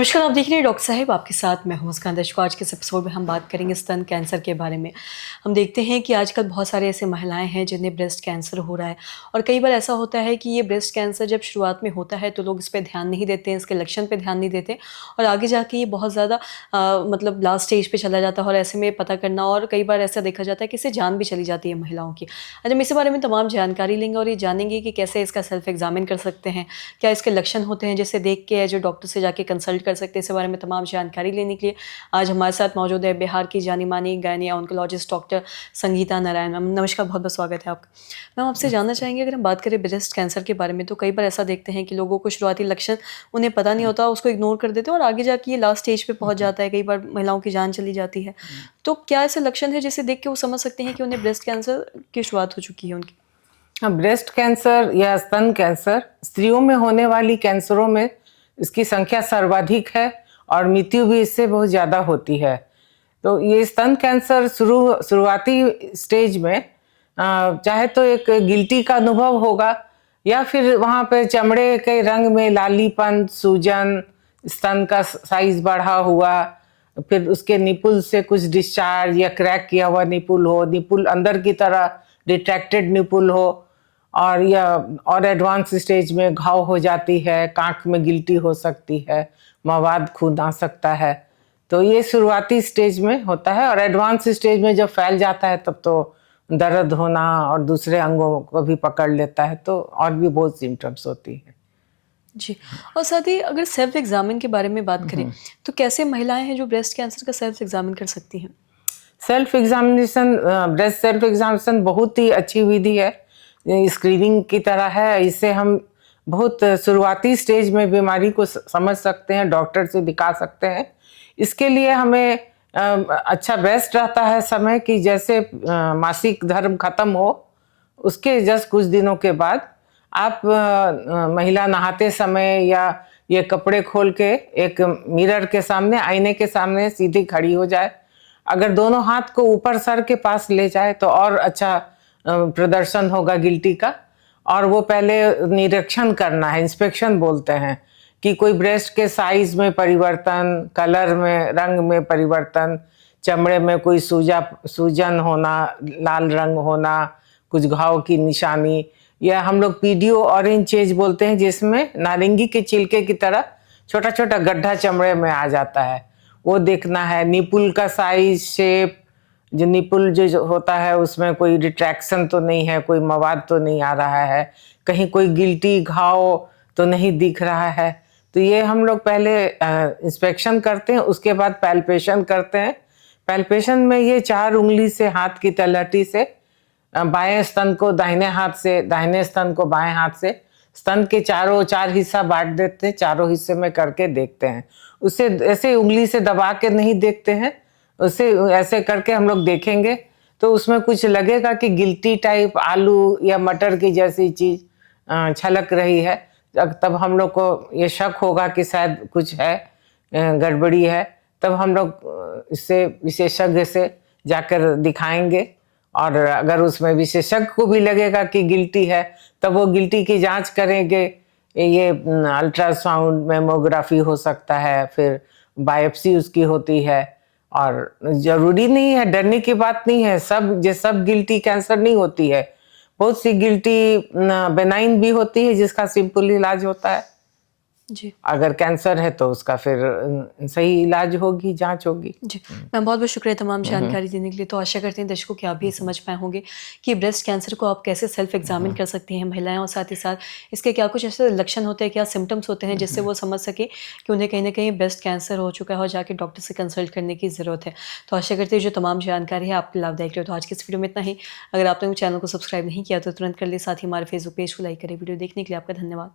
नमस्कार, आप देख रहे हैं डॉक्टर साहिब आपके साथ मैं हूं मुस्कान। दर्शकों, आज के इस एपिसोड में हम बात करेंगे स्तन कैंसर के बारे में। हम देखते हैं कि आजकल बहुत सारे ऐसे महिलाएं हैं जिन्हें ब्रेस्ट कैंसर हो रहा है और कई बार ऐसा होता है कि ये ब्रेस्ट कैंसर जब शुरुआत में होता है तो लोग इस पे ध्यान नहीं देते हैं, इसके लक्षण पे ध्यान नहीं देते और आगे जाके ये बहुत ज़्यादा मतलब लास्ट स्टेज पे चला जाता है और ऐसे में पता करना और कई बार ऐसा देखा जाता है कि इससे जान भी चली जाती है महिलाओं की। आज हम इसी बारे में तमाम जानकारी लेंगे और ये जानेंगे कि कैसे इसका सेल्फ एग्जामिन कर सकते हैं, क्या इसके लक्षण होते हैं जिसे देख के जो डॉक्टर से जाके कंसल्ट कर सकते हैं। इसके बारे में तमाम जानकारी लेने के लिए आज हमारे साथ मौजूद है बिहार की जानी-मानी gynae oncologist doctor Sangeeta Narayan ma'am. नमस्कार, बहुत-बहुत स्वागत है आपका। मैम, आपसे जानना चाहेंगे, अगर हम बात करें ब्रेस्ट कैंसर के बारे में तो कई बार ऐसा देखते हैं कि लोगों को शुरुआती लक्षण उन्हें पता नहीं होता, उसको इग्नोर कर देते हैं और आगे जाके ये लास्ट स्टेज पे पहुँच जाता है। कई बार महिलाओं की जान चली जाती है। तो क्या ऐसे लक्षण हैं जिसे देख के वो समझ सकते हैं कि उन्हें ब्रेस्ट कैंसर की शुरुआत हो चुकी है उनकी? हाँ, ब्रेस्ट कैंसर या स्तन कैंसर स्त्रियों में होने वाली कैंसरों में इसकी संख्या सर्वाधिक है और मृत्यु भी इससे बहुत ज़्यादा होती है। तो ये स्तन कैंसर शुरुआती स्टेज में चाहे तो एक गिल्टी का अनुभव होगा या फिर वहाँ पे चमड़े के रंग में लालीपन, सूजन, स्तन का साइज बढ़ा हुआ, फिर उसके निपुल से कुछ डिस्चार्ज या क्रैक किया हुआ निपुल हो, निपुल अंदर की तरह रिट्रैक्टेड निपुल हो और एडवांस स्टेज में घाव हो जाती है, कांख में गिल्टी हो सकती है, मवाद खून आ सकता है। तो ये शुरुआती स्टेज में होता है और एडवांस स्टेज में जब फैल जाता है तब तो दर्द होना और दूसरे अंगों को भी पकड़ लेता है, तो और भी बहुत सिम्टम्स होती है। जी। और साथ ही अगर सेल्फ एग्जामिन के बारे में बात करें तो कैसे महिलाएं हैं जो ब्रेस्ट कैंसर का सेल्फ एग्जामिन कर सकती हैं? ब्रेस्ट सेल्फ एग्जामिनेशन बहुत ही अच्छी विधि है, स्क्रीनिंग की तरह है। इससे हम बहुत शुरुआती स्टेज में बीमारी को समझ सकते हैं, डॉक्टर से दिखा सकते हैं। इसके लिए हमें अच्छा बेस्ट रहता है समय कि जैसे मासिक धर्म खत्म हो उसके जस्ट कुछ दिनों के बाद आप महिला नहाते समय या ये कपड़े खोल के एक मिरर के सामने, आईने के सामने सीधी खड़ी हो जाए। अगर दोनों हाथ को ऊपर सर के पास ले जाए तो और अच्छा प्रदर्शन होगा गिल्टी का। और वो पहले निरीक्षण करना है, इंस्पेक्शन बोलते हैं, कि कोई ब्रेस्ट के साइज में परिवर्तन, कलर में, रंग में परिवर्तन, चमड़े में कोई सूजन होना, लाल रंग होना, कुछ घाव की निशानी, या हम लोग पीडियो ऑरेंज चेज बोलते हैं जिसमें नारंगी के छिलके की तरह छोटा छोटा गड्ढा चमड़े में आ जाता है, वो देखना है। निपुल का साइज, शेप, जो निपुल जो होता है उसमें कोई रिट्रैक्शन तो नहीं है, कोई मवाद तो नहीं आ रहा है, कहीं कोई गिल्टी घाव तो नहीं दिख रहा है। तो ये हम लोग पहले इंस्पेक्शन करते हैं, उसके बाद पैल्पेशन करते हैं। पैल्पेशन में ये 4 उंगली से हाथ की तलहटी से बाएं स्तन को दाहिने हाथ से, दाहिने स्तन को बाएं हाथ से, स्तन के चार हिस्सा बांट देते हैं, चारों हिस्से में करके देखते हैं। उसे ऐसे उंगली से दबा के नहीं देखते हैं, उसे ऐसे करके हम लोग देखेंगे तो उसमें कुछ लगेगा कि गिल्टी टाइप आलू या मटर की जैसी चीज छलक रही है, तब हम लोग को ये शक होगा कि शायद कुछ है, गड़बड़ी है। तब हम लोग इससे विशेषज्ञ से जाकर दिखाएंगे और अगर उसमें विशेषज्ञ को भी लगेगा कि गिल्टी है तब वो गिल्टी की जांच करेंगे। ये अल्ट्रासाउंड, मेमोग्राफी हो सकता है, फिर बायोप्सी उसकी होती है। और जरूरी नहीं है, डरने की बात नहीं है, सब गिल्टी कैंसर नहीं होती है। बहुत सी गिल्टी बेनाइन भी होती है जिसका सिंपल इलाज होता है। जी। अगर कैंसर है तो उसका फिर सही इलाज होगी, जांच होगी। जी, मैम, बहुत-बहुत शुक्रिया तमाम जानकारी देने के लिए। तो आशा करते हैं दर्शकों कि आप भी समझ पाए होंगे कि ब्रेस्ट कैंसर को आप कैसे सेल्फ एग्जामिन कर सकती हैं महिलाएँ और साथ ही साथ इसके क्या कुछ ऐसे लक्षण होते हैं, क्या सिम्पटम्स होते हैं जिससे वो समझ सकें कि उन्हें कहीं न कहीं ब्रेस्ट कैंसर हो चुका है और जाके डॉक्टर से कंसल्ट करने की ज़रूरत है। तो आशा करते हैं जो तमाम जानकारी है आपके लाभदायक रही। तो आज की इस वीडियो में इतना ही। अगर आपने चैनल को सब्सक्राइब नहीं किया तो तुरंत कर लें, साथ ही हमारे फेसबुक पेज को लाइक करें। वीडियो देखने के लिए आपका धन्यवाद।